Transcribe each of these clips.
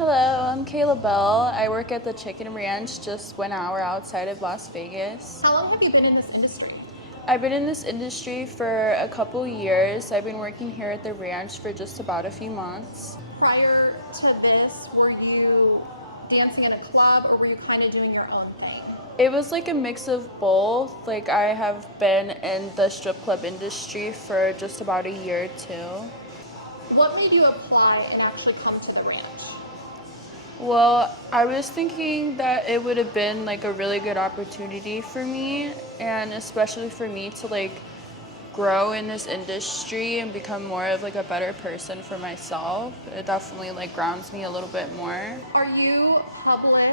Hello, I'm Kayla Belle. I work at the Chicken Ranch just 1 hour outside of Las Vegas. How long have you been in this industry? I've been in this industry for a couple years. I've been working here at the ranch for just about a few months. Prior to this, were you dancing in a club or were you kind of doing your own thing? It was like a mix of both. Like I have been in the strip club industry for just about a year or two. What made you apply and actually come to the ranch? Well, I was thinking that it would have been like a really good opportunity for me, and especially for me to like grow in this industry and become more of like a better person for myself. It definitely like grounds me a little bit more. Are you public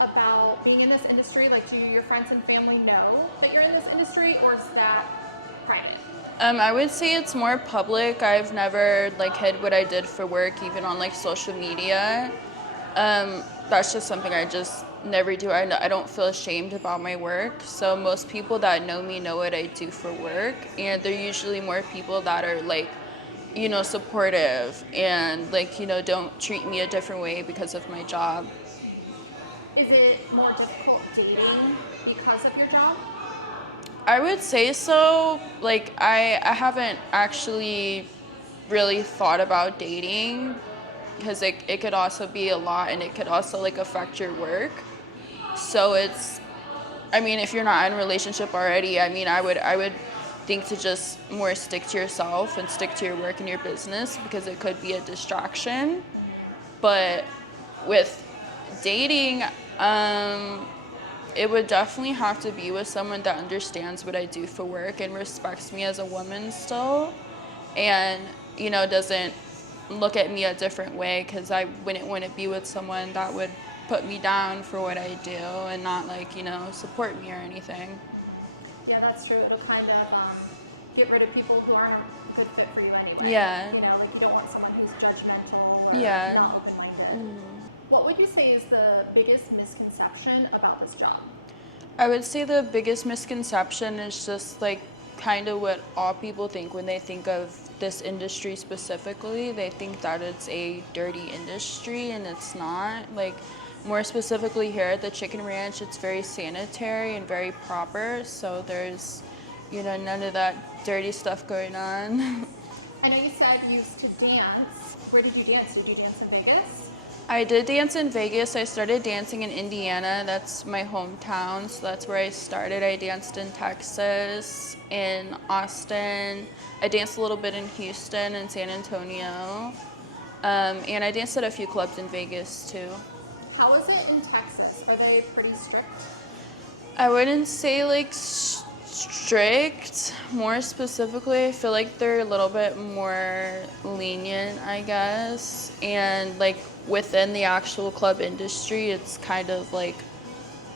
about being in this industry? Like, do your friends and family know that you're in this industry, or is that private? I would say it's more public. I've never like hid what I did for work, even on like social media. That's just something I just never do. I don't feel ashamed about my work. So most people that know me know what I do for work, and they're usually more people that are like, supportive and like, don't treat me a different way because of my job. Is it more difficult dating because of your job? I would say so. Like I haven't actually really thought about dating because it could also be a lot, and it could also like affect your work. So if you're not in a relationship already, I would think to just more stick to yourself and stick to your work and your business, because it could be a distraction. But with dating, it would definitely have to be with someone that understands what I do for work and respects me as a woman still, and doesn't look at me a different way, because I wouldn't want to be with someone that would put me down for what I do and not support me or anything. Yeah, that's true. It'll kind of get rid of people who aren't a good fit for you anyway. Yeah. Like you don't want someone who's judgmental or Yeah. not open-minded. What would you say is the biggest misconception about this job? I would say the biggest misconception is just like kind of what all people think when they think of this industry specifically. They think that it's a dirty industry, and it's not. Like, more specifically here at the Chicken Ranch, it's very sanitary and very proper, so there's none of that dirty stuff going on. I know you said you used to dance. Where did you dance? Did you dance in Vegas? I did dance in Vegas. I started dancing in Indiana. That's my hometown, so that's where I started. I danced in Texas, in Austin. I danced a little bit in Houston and San Antonio. And I danced at a few clubs in Vegas too. How is it in Texas? Are they pretty strict? I wouldn't say like strict. More specifically, I feel like they're a little bit more lenient, I guess. And like within the actual club industry, it's kind of like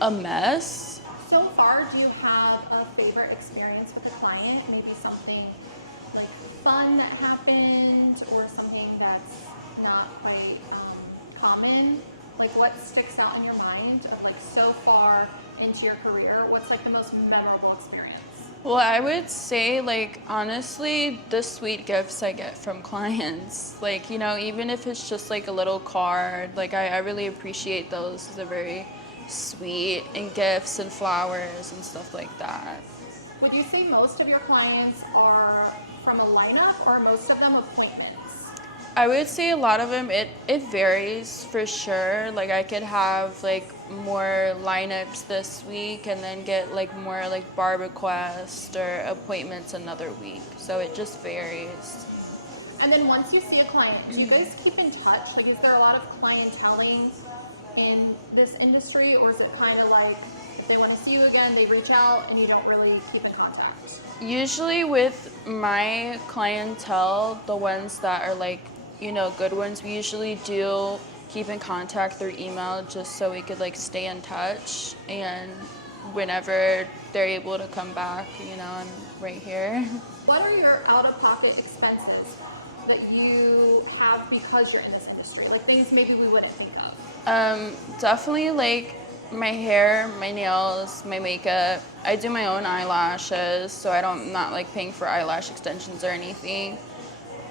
a mess. So far, do you have a favorite experience with a client? Maybe something like fun that happened, or something that's not quite common? Like, what sticks out in your mind of like so far into your career? What's like the most memorable experience? Well, I would say, like, honestly, the sweet gifts I get from clients. Like, even if it's just like a little card, like, I really appreciate those. They're very sweet, and gifts and flowers and stuff like that. Would you say most of your clients are from a lineup, or most of them appointments? I would say a lot of them, it varies for sure. Like I could have like more lineups this week and then get like more like bar requests or appointments another week. So it just varies. And then once you see a client, do you guys keep in touch? Like, is there a lot of clienteling in this industry, or is it kind of like if they want to see you again, they reach out and you don't really keep in contact? Usually with my clientele, the ones that are like, good ones, we usually do keep in contact through email, just so we could like stay in touch, and whenever they're able to come back, I'm right here. What are your out-of-pocket expenses that you have because you're in this industry? Like things maybe we wouldn't think of. Definitely like my hair, my nails, my makeup. I do my own eyelashes, so I'm not like paying for eyelash extensions or anything.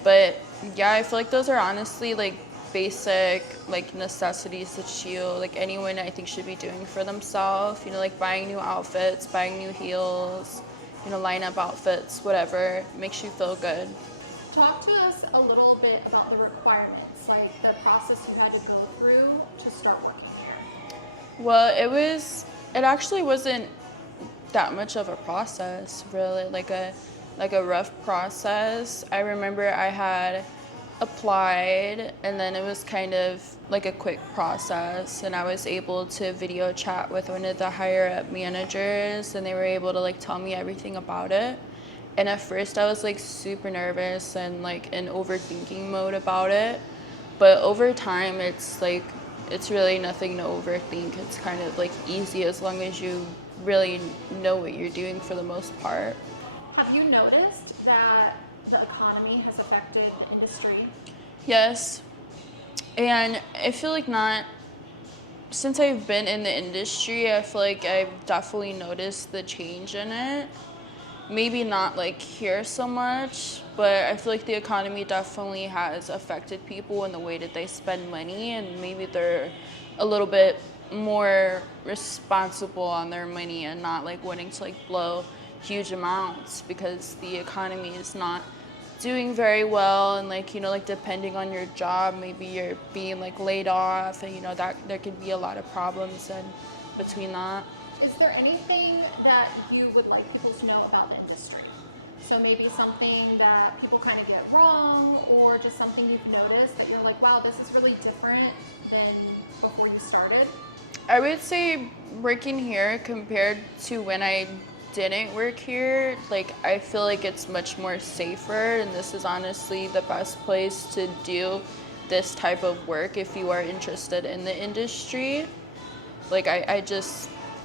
But yeah, I feel like those are honestly like basic like necessities that you, like anyone I think should be doing for themselves. You know, like buying new outfits, buying new heels, you know, line up outfits, whatever makes you feel good. Talk to us a little bit about the requirements, like the process you had to go through to start working here. Well, it actually wasn't that much of a process, really, like a rough process. I remember I had applied and then it was kind of like a quick process, and I was able to video chat with one of the higher up managers and they were able to like tell me everything about it. And at first I was like super nervous and like in overthinking mode about it, but over time it's really nothing to overthink. It's kind of like easy as long as you really know what you're doing for the most part. Have you noticed that the economy has affected the industry? Yes, and I feel like not, since I've been in the industry, I feel like I've definitely noticed the change in it. Maybe not like here so much, but I feel like the economy definitely has affected people in the way that they spend money, and maybe they're a little bit more responsible on their money and not like wanting to like blow huge amounts because the economy is not doing very well, and like, you know, like depending on your job, maybe you're being like laid off, and you know that there could be a lot of problems and between that. Is there anything that you would like people to know about the industry? So maybe something that people kind of get wrong, or just something you've noticed that you're like, wow, this is really different than before you started? I would say working here compared to when I didn't work here, like I feel like it's much more safer, and this is honestly the best place to do this type of work if you are interested in the industry. Like I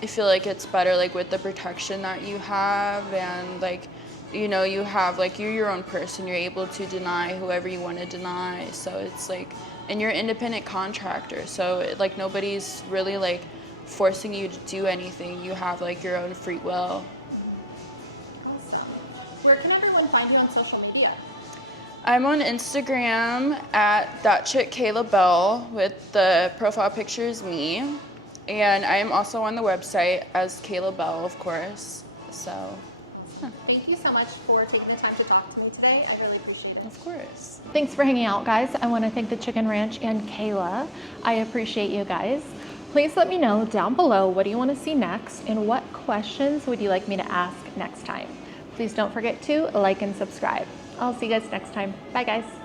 feel like it's better like with the protection that you have, and like, you know, you have like you're your own person, you're able to deny whoever you want to deny, so it's like, and you're an independent contractor, so like nobody's really like forcing you to do anything. You have like your own free will. Awesome. Where can everyone find you on social media? I'm on Instagram at that chick Kayla Belle with the profile picture is me. And I am also on the website as Kayla Belle, of course. So, Thank you so much for taking the time to talk to me today. I really appreciate it. of course. Thanks for hanging out, guys. I want to thank the Chicken Ranch and Kayla. I appreciate you guys. Please let me know down below, what do you want to see next and what questions would you like me to ask next time. Please don't forget to like and subscribe. I'll see you guys next time. Bye, guys.